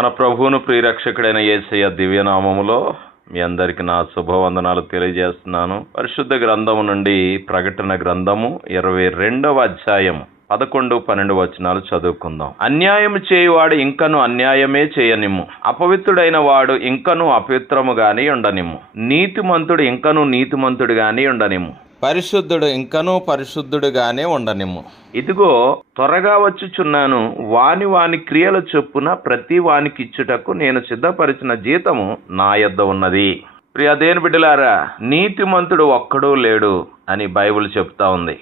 మన ప్రభువును ప్రియరక్షకుడైన యేసయ్య దివ్యనామములో మీ అందరికి నా శుభవందనాలు తెలియజేస్తున్నాను. పరిశుద్ధ గ్రంథము నుండి ప్రకటన గ్రంథము 22వ అధ్యాయం 11-12 వచనాలు చదువుకుందాం. అన్యాయము చేయువాడు ఇంకను అన్యాయమే చేయనిమ్ము, అపవిత్రుడైన వాడు ఇంకను అపవిత్రముగాని ఉండనిమ్ము, నీతిమంతుడు ఇంకను నీతిమంతుడుగాని ఉండనిమ్ము, పరిశుద్ధుడు ఇంకనూ పరిశుద్ధుడుగానే ఉండనిమ్ము. ఇదిగో త్వరగా వచ్చుచున్నాను, వాని క్రియల చొప్పున ప్రతి వానికి ఇచ్చుటకు నేను సిద్ధపరిచిన జీతము నా యొద్ద ఉన్నది. ప్రియ దేవుని బిడ్డలారా, నీతిమంతుడు ఒక్కడూ లేడు అని బైబిల్ చెప్తా ఉంది.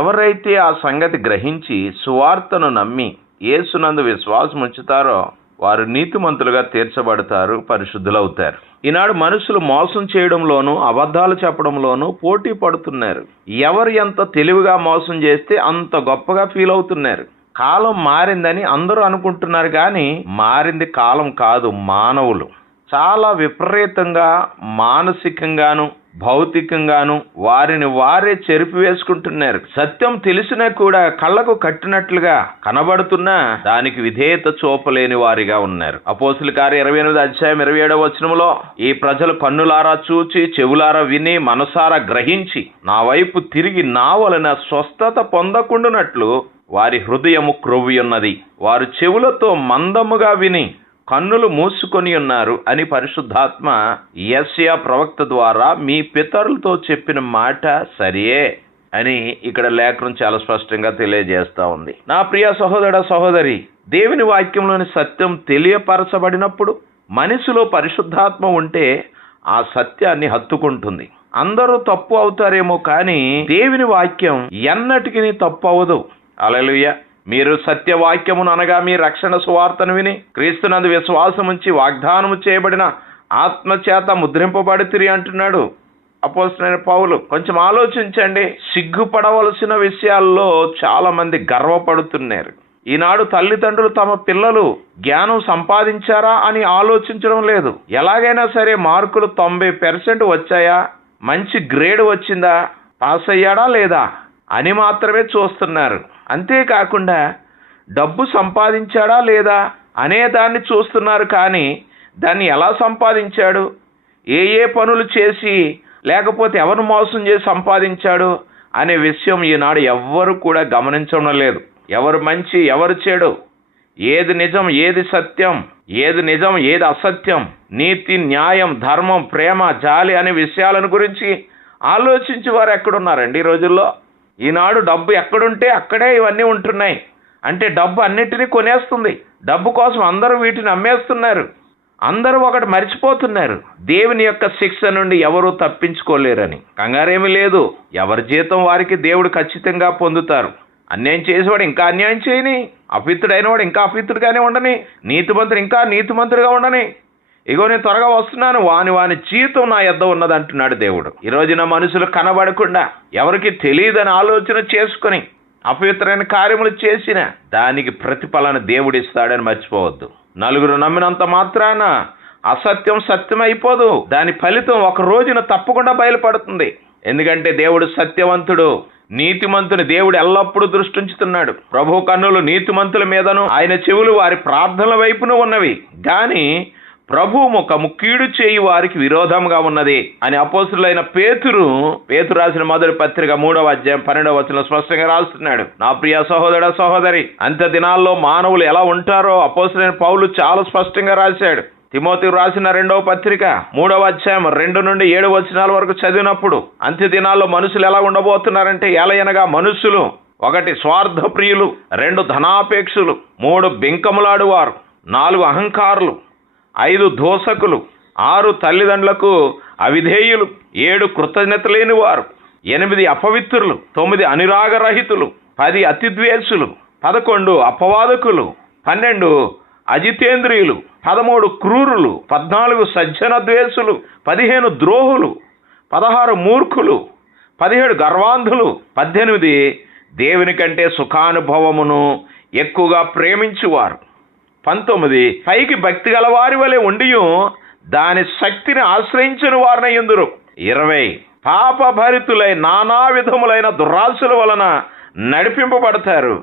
ఎవరైతే ఆ సంగతి గ్రహించి సువార్తను నమ్మి యేసునందు విశ్వాసం ఉంచుతారో వారు నీతిమంతులుగా తీర్చబడతారు, పరిశుద్ధులవుతారు. ఈనాడు మనుషులు మోసం చేయడంలోనూ అబద్ధాలు చెప్పడంలోనూ పోటీ పడుతున్నారు. ఎవరు ఎంత తెలివిగా మోసం చేస్తే అంత గొప్పగా ఫీల్ అవుతున్నారు. కాలం మారిందని అందరూ అనుకుంటున్నారు, కానీ మారింది కాలం కాదు, మానవులు. చాలా విపరీతంగా మానసికంగాను భౌతికంగాను వారిని వారే చెరిపి వేసుకుంటున్నారు. సత్యం తెలిసినా కూడా కళ్ళకు కట్టినట్లుగా కనబడుతున్నా దానికి విధేయత చూపలేని వారిగా ఉన్నారు. అపోస్తుల కార్యం 28వ అధ్యాయం 27వ వచనములో, ఈ ప్రజలు కన్నులారా చూచి చెవులారా విని మనసారా గ్రహించి నా వైపు తిరిగి నా వలన స్వస్థత పొందకుండునట్లు వారి హృదయము క్రొవ్వి ఉన్నది, వారు చెవులతో మందముగా విని కన్నులు మూసుకొని ఉన్నారు అని పరిశుద్ధాత్మ యెషయా ప్రవక్త ద్వారా మీ పితరులతో చెప్పిన మాట సరియే అని ఇక్కడ లేఖనం చాలా స్పష్టంగా తెలియజేస్తా ఉంది. నా ప్రియ సహోదర సహోదరి, దేవుని వాక్యంలోని సత్యం తెలియపరచబడినప్పుడు మనిషిలో పరిశుద్ధాత్మ ఉంటే ఆ సత్యాన్ని హత్తుకుంటుంది. అందరూ తప్పు అవుతారేమో, కానీ దేవుని వాక్యం ఎన్నటికీ తప్పు అవదు. హల్లెలూయా. మీరు సత్యవాక్యమును అనగా మీ రక్షణ సువార్తను విని క్రీస్తునందు విశ్వాసం ఉంచి వాగ్దానము చేయబడిన ఆత్మచేత ముద్రింపబడితిరి అంటున్నాడు అపోస్తలుడైన పౌలు. కొంచెం ఆలోచించండి. సిగ్గుపడవలసిన విషయాల్లో చాలా మంది గర్వపడుతున్నారు. ఈనాడు తల్లిదండ్రులు తమ పిల్లలు జ్ఞానం సంపాదించారా అని ఆలోచించడం లేదు. ఎలాగైనా సరే మార్కులు 90% వచ్చాయా, మంచి గ్రేడ్ వచ్చిందా, పాస్ అయ్యాడా లేదా అని మాత్రమే చూస్తున్నారు. అంతేకాకుండా డబ్బు సంపాదించాడా లేదా అనే దాన్ని చూస్తున్నారు, కానీ దాన్ని ఎలా సంపాదించాడు, ఏ పనులు చేసి లేకపోతే ఎవరు మోసం చేసి సంపాదించాడు అనే విషయం ఈనాడు ఎవ్వరు కూడా గమనించడం లేదు. ఎవరు మంచి ఎవరు చెడు, ఏది నిజం ఏది సత్యం, ఏది నిజం ఏది అసత్యం, నీతి న్యాయం ధర్మం ప్రేమ జాలి అనే విషయాలను గురించి ఆలోచించి వారు ఎక్కడున్నారండి ఈ రోజుల్లో? ఈనాడు డబ్బు ఎక్కడుంటే అక్కడే ఇవన్నీ ఉంటున్నాయి. అంటే డబ్బు అన్నిటినీ కొనేస్తుంది. డబ్బు కోసం అందరూ వీటిని అమ్మేస్తున్నారు. అందరూ ఒకటి మర్చిపోతున్నారు, దేవుని యొక్క శిక్ష నుండి ఎవరూ తప్పించుకోలేరని. కంగారేమీ లేదు, ఎవరి జీతం వారికి దేవుడు ఖచ్చితంగా పొందుతారు. అన్యాయం చేసేవాడు ఇంకా అన్యాయం చేయని, అపిత్తుడైన వాడు ఇంకా అపిత్తుడుగానే ఉండని, నీతిమంతుడు ఇంకా నీతిమంతుడుగా ఉండని. ఇగో నేను త్వరగా వస్తున్నాను, వాని జీతం నా యొద్ద ఉన్నది అంటున్నాడు దేవుడు. ఈ రోజున మనుషులు కనబడకుండా ఎవరికి తెలియదని ఆలోచన చేసుకుని అపవిత్రమైన కార్యములు చేసిన దానికి ప్రతిఫలాన్ని దేవుడు ఇస్తాడని మర్చిపోవద్దు. నలుగురు నమ్మినంత మాత్రాన అసత్యం సత్యం అయిపోదు. దాని ఫలితం ఒక రోజున తప్పకుండా బయలుపడుతుంది. ఎందుకంటే దేవుడు సత్యవంతుడు, నీతిమంతుని దేవుడు ఎల్లప్పుడూ దృష్టి ఉంచుతున్నాడు. ప్రభు కన్నులు నీతిమంతుల మీదను ఆయన చెవులు వారి ప్రార్థనల వైపును ఉన్నవి, కానీ ప్రభు ముఖము కీడు చేయి వారికి విరోధంగా ఉన్నది అని అపోస్తలుడైన పేతురు రాసిన మొదటి పత్రిక 3వ అధ్యాయం 12వ వచనంలో స్పష్టంగా రాస్తున్నాడు. నా ప్రియ సహోదర సహోదరి, అంత్య దినాల్లో మానవులు ఎలా ఉంటారో అపోస్తలుడైన పౌలు చాలా స్పష్టంగా రాశాడు. తిమోతికి రాసిన 2వ పత్రిక 3వ అధ్యాయం 2-7 వచనాల వరకు చదివినప్పుడు అంత్య దినాల్లో మనుషులు ఎలా ఉండబోతున్నారంటే, ఎలయనగా మనుషులు 1 స్వార్థ ప్రియులు, 2 ధనాపేక్షులు, 3 బెంకములాడువారు, 4 అహంకారులు, 5 దోషకులు, 6 తల్లిదండ్రులకు అవిధేయులు, 7 కృతజ్ఞత లేని వారు, 8 అపవిత్రులు, 9 అనురాగరహితులు, 10 అతిద్వేషులు, 11 అపవాదకులు, 12 అజితేంద్రియులు, 13 క్రూరులు, 14 సజ్జన ద్వేషులు, 15 ద్రోహులు, 16 మూర్ఖులు, 17 గర్వాంధులు, 18 దేవుని కంటే సుఖానుభవమును ఎక్కువగా ప్రేమించువారు, 19 పైకి భక్తి గల వారి వలె ఉండియు దాని శక్తిని ఆశ్రయించిన వారిన యందురు, 20 పాపభరితులై నానా విధములైన దురాశల వలన నడిపింపబడతారు,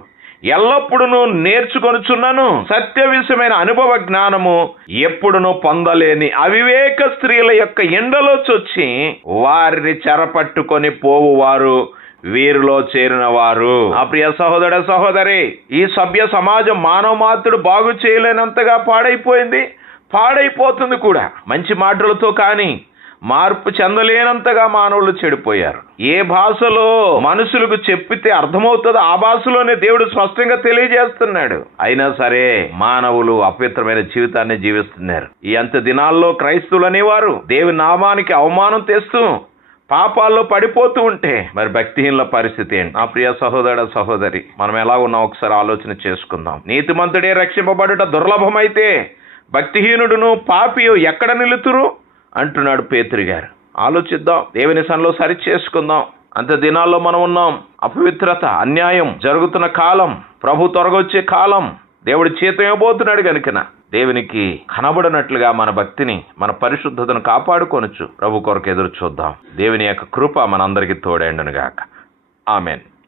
ఎల్లప్పుడూ నేర్చుకొనుచున్నాను. సత్య విషయమైన అనుభవ జ్ఞానము ఎప్పుడునూ పొందలేని అవివేక స్త్రీల యొక్క ఎండలో చొచ్చి వారిని చెరపట్టుకొని పోవువారు వీరిలో చేరిన వారు. ఆ ప్రియ సహోదర సహోదరి, ఈ సభ్య సమాజం మానవ మాత్రుడు బాగు చేయలేనంతగా పాడైపోతుంది కూడా. మంచి మాటలతో కానీ మార్పు చెందలేనంతగా మానవులు చెడిపోయారు. ఏ భాషలో మనుషులకు చెప్పితే అర్థమవుతుందో ఆ భాషలోనే దేవుడు స్పష్టంగా తెలియజేస్తున్నాడు. అయినా సరే మానవులు అపవిత్రమైన జీవితాన్ని జీవిస్తున్నారు. ఈ అంత్య దినాల్లో క్రైస్తవులు అనేవారు దేవుని నామానికి అవమానం తెస్తూ పాపాల్లో పడిపోతూ ఉంటే మరి భక్తిహీనుల పరిస్థితి ఏంటి? నా ప్రియ సహోదర సహోదరి, మనం ఎలా ఉన్నాం ఒకసారి ఆలోచన చేసుకుందాం. నీతిమంతుడే రక్షింపబడుట దుర్లభమైతే భక్తిహీనుడును పాపియు ఎక్కడ నిలుతురు అంటున్నాడు పేతురు గారు. ఆలోచిద్దాం, దేవుని సన్నిధిలో సరి చేసుకుందాం. అంత దినాల్లో మనం ఉన్నాం. అపవిత్రత, అన్యాయం జరుగుతున్న కాలం, ప్రభు త్వరగొచ్చే కాలం. దేవుడి చేత ఇవ్వబోతున్నాడు కనుక దేవునికి కనబడినట్లుగా మన భక్తిని, మన పరిశుద్ధతను కాపాడుకొనొచ్చు. ప్రభు కొరకు ఎదురు చూద్దాం. దేవుని యొక్క కృప మనందరికీ తోడైండును గాక. ఆమెన్.